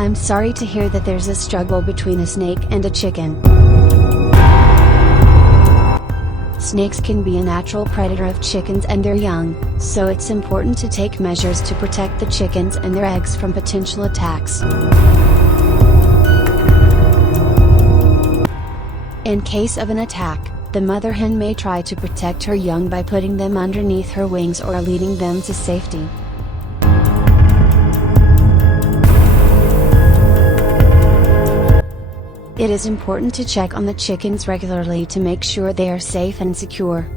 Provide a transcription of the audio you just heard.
I'm sorry to hear that there's a struggle between a snake and a chicken. Snakes can be a natural predator of chickens and their young, so it's important to take measures to protect the chickens and their eggs from potential attacks. In case of an attack, the mother hen may try to protect her young by putting them underneath her wings or leading them to safety. It is important to check on the chickens regularly to make sure they are safe and secure.